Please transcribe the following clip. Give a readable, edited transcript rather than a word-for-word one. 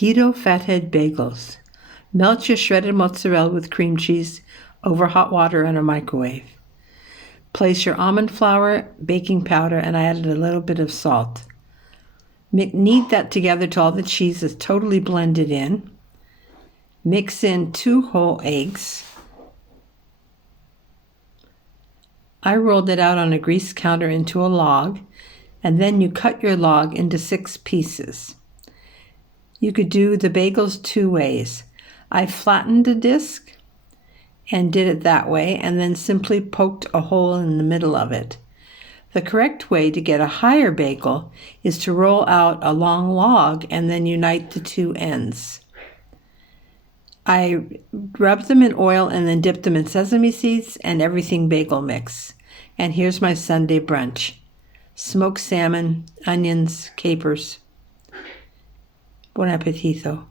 Keto Fathead Bagels. Melt your shredded mozzarella with cream cheese over hot water in a microwave. Place your almond flour, baking powder, and I added a little bit of salt. Knead that together till all the cheese is totally blended in. Mix in 2 whole eggs. I rolled it out on a greased counter into a log, and then you cut your log into 6 pieces. You could do the bagels 2 ways. I flattened a disc and did it that way, and then simply poked a hole in the middle of it. The correct way to get a higher bagel is to roll out a long log and then unite the 2 ends. I rubbed them in oil and then dipped them in sesame seeds and everything bagel mix. And here's my Sunday brunch. Smoked salmon, onions, capers. Buon appetito.